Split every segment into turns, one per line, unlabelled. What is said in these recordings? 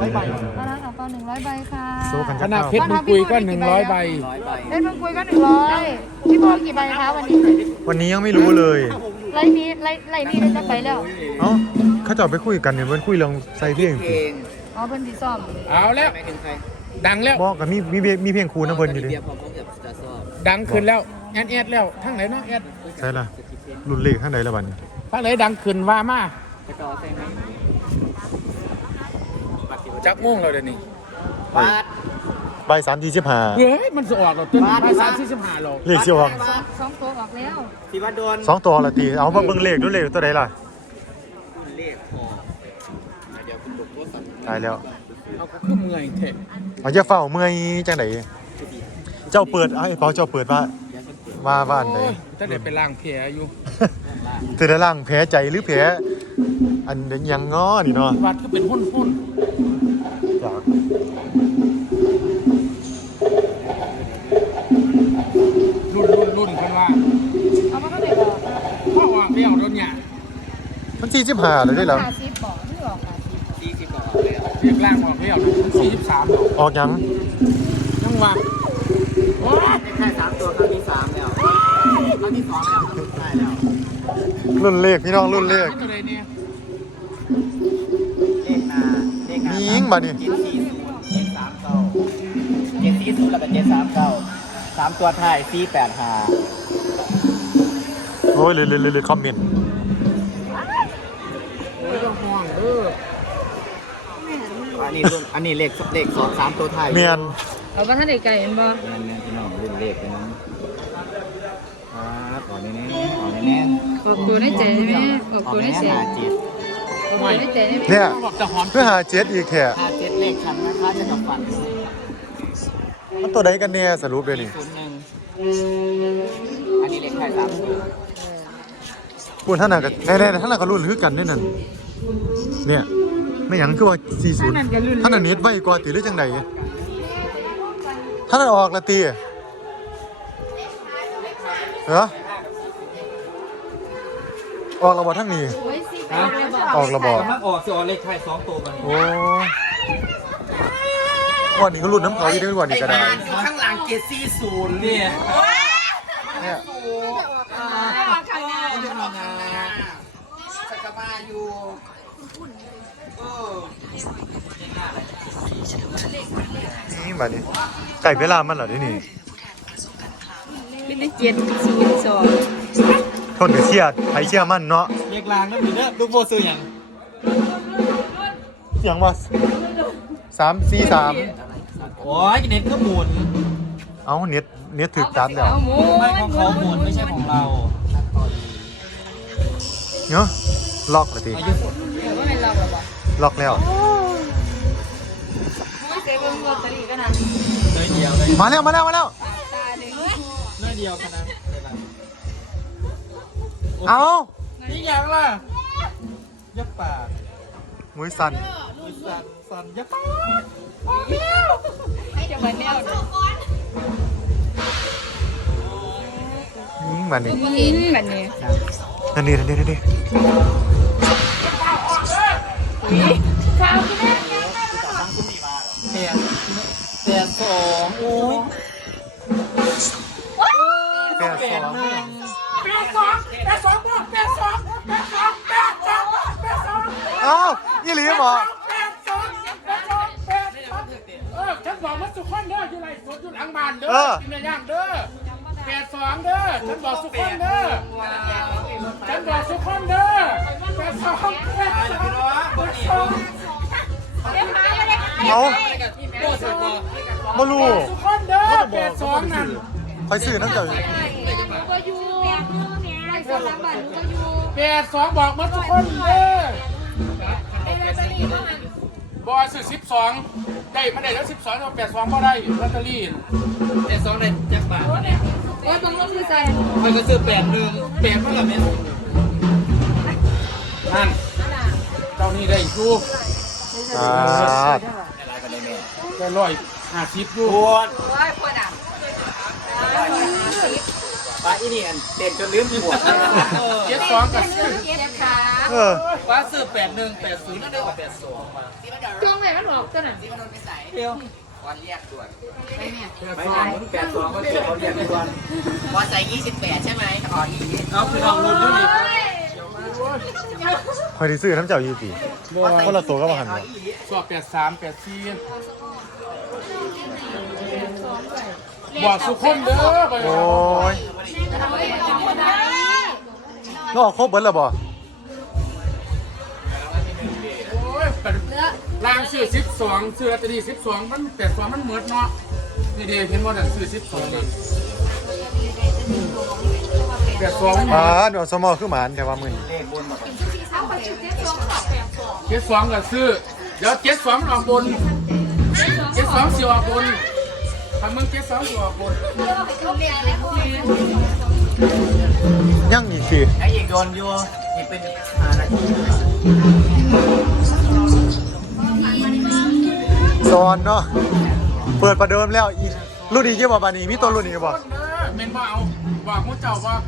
100 ใบ
คณะสังเปา100 ใบค่ะ
สู้กัน
คณะเพชรมึงคุยก็100 ใบ
เพชรมึงคุยก็100พี่โบกี่ใบคะวันนี้
วันนี้ยังไม่รู้เลย
ไล่นี้ได้จะไปแล้ว
เอ้าเขาจะไปคุยกันเนี่ยเพิ่นคุยเรื่องใส่เพลง
อ๋อเพิ่นสีซ้อม
เอาแล้วดังแล้ว
บอกกับมีเพลงครูนะเพิ่นอยู่ดิ
ดังขึ้นแล้วแอดแล้วทั้งไหนเนาะแอด
ใช่ล่ะรุ่นเลขข้างไหนละบัดนี้
ทั้งไหนดังขึ้นว่ามาจักม่วงเราเดี๋ยวนี้
ใบ3:45
เฮ้ยมันจะออกเราตื่นไป35โล
เลขสิออก
สองตัวออกแล้ว
ที่ว่าโดน
2ตัวละตีเอามาเบิ่งเลขดูเลขตัวใดล่ะ
เลขออกเดี๋ยวคุณบุกตัวสั่น
ตายแล้ว
เอาก็ขึ้นเงยเถอะ
เอาจะเฝ้าเมื่อยจังไดเจ้าเปิดไอ้เปาเจ้าเปิดว่าอันใด
จะได้ไปล้างแผลอยู่
จะได้ล่างแผลใจหรือแผลอันยังง้อนี่เนาะ
วัดก็เป็นหุ้น
จาก
รุ่นกันว่า
เอามาก็ได้บอก
พ่อว่าเรียวรถเนี่ย
มัน45เลยได้แล้ว
50บอกหรือออก50
ที่ก่อนเลยอ่ะ
เรียกล่างออกเรียว43โล
ออกยัง
ยังว่าโอ้ย
แค่3ตัวครั้งที่3แล้วครั้งที่2แล้วใช่แล้ว
รุ่นเลขพี่น้องรุ่นเลข
ตัวใดเนี่ย
เลขหน้า
มียิงมาดิ
740 739แล้วก็739 3ตัวท้าย485
โอ้ยเลยคอมเมนต์
โอ้ยก็ห่วงเด้อ
อันนี้เลข2 3ตัวท้าย
เมียน
เอาว่าท่านได้ไก่เห็นบ่
แม่นพี่น้องรุ่นเลขกันนั้นก่อนแน่ๆ
ออกตัวได้ใจได้ไหมออกตัวได้ใจ
หาจิต
ออกตัวได้ใจได้ไหม
เนี่ย
บอกจะหอม
เพื่อหาเจ็ดอีกแค่
หาจิตเลขชั้นนะคะจะกับฟัน
มันตัวใดกันแน่สรุปเลยนี่
01อันนี้เลขท้าย3ตัว
พูดท่านน่ะก็แน่ๆท่านน่ะก็รุ่นคือกันด้วยนั่นเนี่ยไม่หยังคือว่า40ท่านน่ะเน็ตไว้กว่าติหรือจังไดท่านน่ะออกละติเหรอออกระบอทั้งนี้ออกระบอ
มันออกสิออกเลขท้าย2ตัวกัน
โอ้วันนี้ก็รุ่นน้ำเขาอีกด้วยวันนี้ก็ได้
ข้างหลังเกียร์40เนี่ย
เนี่ย
สกบาอยู่
นี่มาดิไก่เวลามันเหรอที่นี่
เป็นได้702
ทนกับเชียร์ไผเชียร์มันเนาะ
เรียกลางแล้วมีเด้อลูกโบซื้ออย่าง
เสียงว่า343
โอ้ยเน็ตก็หมุน
เอ้าเน็ตถึกตัดแล้ว
เอาหมู
ไม่ของเขาหมุนไม่ใช่ของเรา
เนาะล็อกเลยที
อายุ
ว่าเป็นเราหรอบ่
ล็อกแล้ว
ไม่เซฟเบิ่งลอตเตอรี่กันนะ
น้อยเดียวเลย
มาแล้ว
ตาหนึ่ง
น้อยเดียวขนาด
เอ้า
นี่อย่างล่ะยักปาก
มือสั่น
สั่นยักปาก
ให้จะมาแนวเด้อ
มานี่
บ่เห็นแบบนี้
นั่นนี่
ข้าวกินได้
แต่2โอ้ย
แปดสองเอ้ายี่หลีบ่
ฉันบอกมันสุขคนเด้ออยู่ไรสดอยู่หลังบ้านเด้อกินในย่างเด้อ82เด้อฉันบอกสุขคนเด้อฉันบอกสุขคนเด้อ82
เอ้าบ่รู้
สุขคนเด้อ82นั่น
คอยซื้อน้ำเจ้า
82บอกมันสุขคนเด้อบอยซื้อ12ได้มาได้แล้ว12เอา82บ่ได้ลอตเตอรี่
แต่2ได้ยักปากเนี่ย
ว่าต้องลงคือใส่
มันก็ซื้อ81 8เท่ากับเนี่ย
นั่นเจ้านี่ได้อยู่ ได้150อยู่
ปวด
ว้ายปวดอ่ะ
ปลาอีนี่อันเด็กจนลืมปวด
72กับ
เจ็บขา
ว่าซื้อ8180นั่นได้กว่า82
ช่วงไหนมันบอกตัวไหน
เดียววันเรียกด่วน
แปดสองก็เสียเขาเรียกด่วน
ว่าใจ28ใช่ไหมอ๋ออีเอาคือน้องรุ่นอยู่นี่
คอยได้ซื้อน้ำเจ้ายี่ปีคนละตัวก็มาหันเลย
สอบ83 84บอกสุขคนเด้อไป
โอ้ยนอกครบเบิร์ดแล้วบ่
โอ้ยล่างซื้อ12ซื้อลอตเตอรี่12มัน82มันเหมือนเนาะนี่เด้เห็นว่าซื้อ12นี่82
เดี๋ยวสมอคือหมานแต่ว่ามึน
72ก็ซื้อเดี๋ยว72มันออกบน72สิออกบนถ้ามึง72สิออกบน
ยังอีกคือ
ไอ้อีกโดนอยู่นี่เป็น5นาที
ซอนเนาะเปิดประเดิมแล้วอีกรุ่นนี้เยอะกว่าบานี้มีตัวรุ่นนี้บ่
เมนบ่เอาบอกมูเจ้าว่า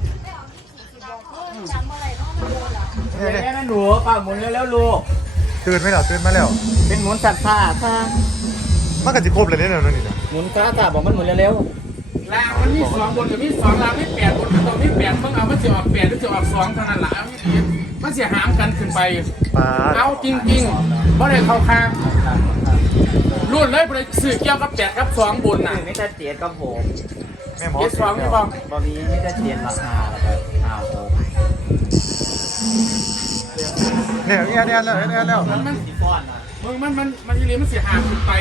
เนี่ย
แม่หนูป่าหมุนแล้วลูก
ตื่นไหมล่ะตื่นมาแล้ว
เป็นหมุนสัตว์ซ่าค่ะ
มันก็จะครบเลยเนี่ยนั่นนี่นะ
หมุนซ่าซ่าบอกมันหมุนเร็ว
ลางมันมี2บนกับมี2ลางมี8บนมันต้องมี8มึงเอามันสิออก8หรือสิออก2เท่านั้นล่ะมันสิหามกันขึ้นไป
ปา
เอาจริงๆบ่ได้เข้าข้างรุ่นเลยบ่ได้ซื้อเกี่ยวกับ8กับ2บนน่ะ
ไม่ใช่เจียดกับผม
แม่หมอ
72นี่บ่
บอมีไม่ใช่เจียดราคาแล้วก็
เนี่ยแล้ว
มัน
ที่ฟ้อนนะ
มึงมันอีหลีมันสิหามขึ้นไป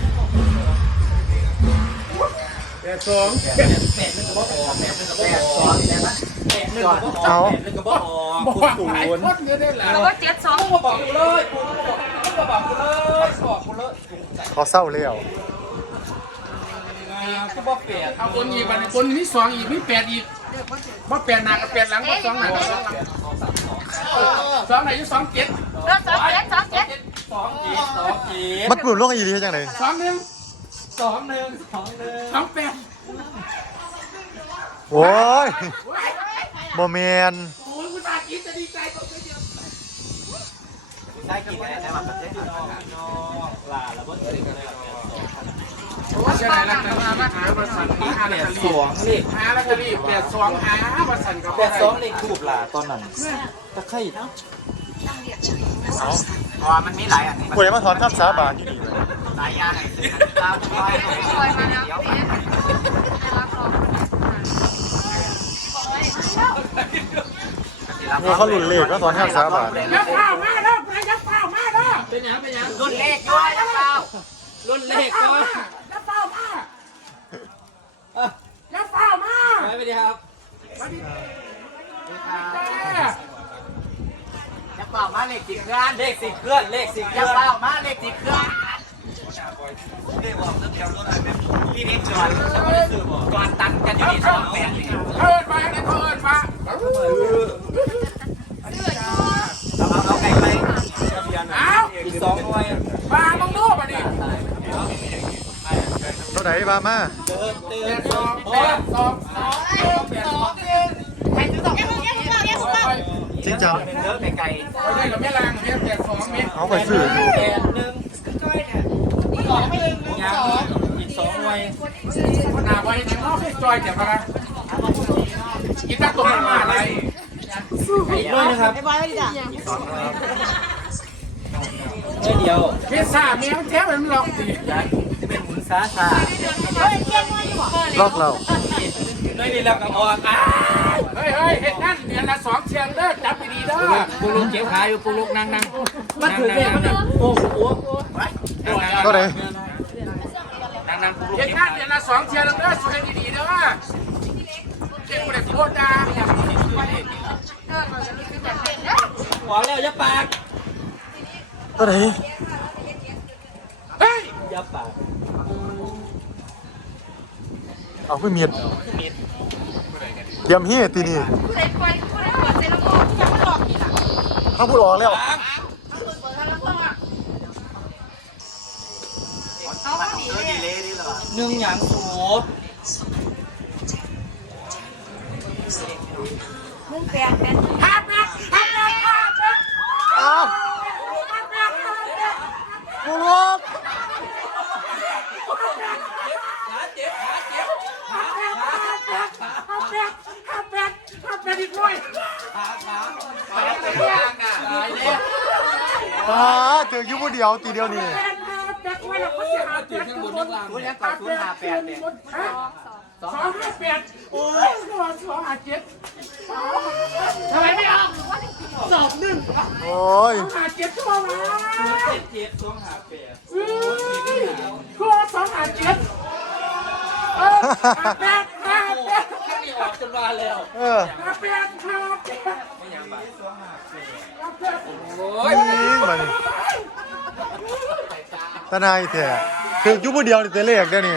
8 2
8นึงก็บ่ออก8นึงก็บ่ออก8นึงก็บ่ออก8นึงก็บ่ออก
บอกว่าหลายคนเยอะได้หลาย
แล้วก็72
กูบอกกูเลยกูบอกกูเลยบอกกูเลย
เขาเศร้าแล้ว
กูบอกเปลี่ยน
เอาบนอีกบัดนี้บนมี2อีกมี8อีกบ่8หน้ากับ8หลังบ่2หน้ากับ2หลัง2ไหนอยู่2 7
มันปลุกโลกอีดีจังเลย
2 1 2 8
โอ้ยบ่แมน
โอ้ยกูตาคิดจะดีใจตรงนี้เดียว
ได้กินอะไรได้มาประเทศนอกลาแล้วบ่ได้กันเลย
โอ้ยใช่แล้วแต่ว่ามาหาบริษัทนี้หาแล้วก็รีบ
เลข
หาแล้วก็รีบ82หาบริษัทก็บ่ได้
82เลขทูบล่ะตอนนั้นตะไคร้
เพราะว่ามันมีหลายอัน
คุยมาถอนคำสาบานอยู่นี่
หลายอย่างตามคอยเดี๋ยว
เนี่ยเขาหลุนเลขก็ถอนคำสาบาน
ยักษ์เปล่ามาเด้อไปยักษ์เปล่ามาเด้อ
เป็นยังรุ่นเลขด้วยยักษ์เปล่ารุ่นเลขด้วย
ยักษ์เปล่ามายักษ์เปล่ามา
ไปดีครับ
ยักษ์เปล่ามาเลขกี่เคลื่อน
เลข10เคลื่อนเลข10เคลื่
ยั
อก น
ษ์เปล่ามาเลขกี่เคลื่อน
พี่นิดจอดจอดตันกันอยู่ที่2 8
เอิญมาเนี่ยเขาเอิญมา
เอาไก่ไป
อ้าว
อีก2หน่วย
มามึงดูมาดิ
ตัวไหนบามา จริงจัง
เลิกไก่
เอาได้กับแม่ลางแม่82เมตร
เอาไปซื้ออยู่
ยังอีก2หน่วย
หน้าไว้ยังนอกให้จอยแต่มากินตาตัวมาอะไร
อีกด้วยนะครับเดียว
พิซซ่าแมวแท้มันหลอกสิ
เป็นหมุนซาซา
ลอกเรา
ไม่ได้รับกับออก
เฮ้ยเห็ดนั่นเดือนละ2เชียงเด้อจับดีๆเด้อ
ปูลุกเก็บขาอยู่ปูลุกนั่งมันถือเลขมันโอ้โห
ตัวไหน
นั่งปูลุก
เห็ด
เก็บ
นั่นเดือนละ2เชียงเด้อสวยดีๆเด้อเก็บกูได้โคตรดา
หัวแล้วยับปาก
ตัวไหน
เฮ้ย
ยับปาก
เอาไปเมียดเตรียมเฮียตีนี่เขาพูดออกแล้ว
หนึ่งอย่างสูบ
ฮับนะ 58อีกหน่อย
เจออยู่ผู้เดียวตีเดียวนี่
58ไว้แล้วก็จะหา8ข้างบน
คุณยังก่อน058เนี่ย
258โอ้ย257ทำไมไม่ออก2-1
โอ้ย
257ชั่วโมงแล้ว
7 258
ก็25758
แค่นี้ออกจนมาแล้ว
เออ
ไม่ยังบ้าโอ้ย
ยิงมานี่ตาหนายแท้คืออยู่ผู้เดียวนี่แต่เลขเด้อนี่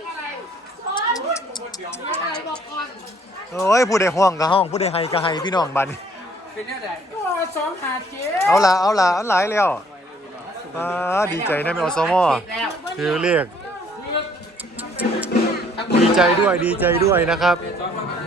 โอ้ยผู้ใดห่วงก็ห้องผู้ใดให้ก็ให้พี่น้องบัดนี้
เป็นยังไง
เอาล่ะอันหลายแล้วดีใจนะแม่อสมคือเลขดีใจด้วยนะครับ
258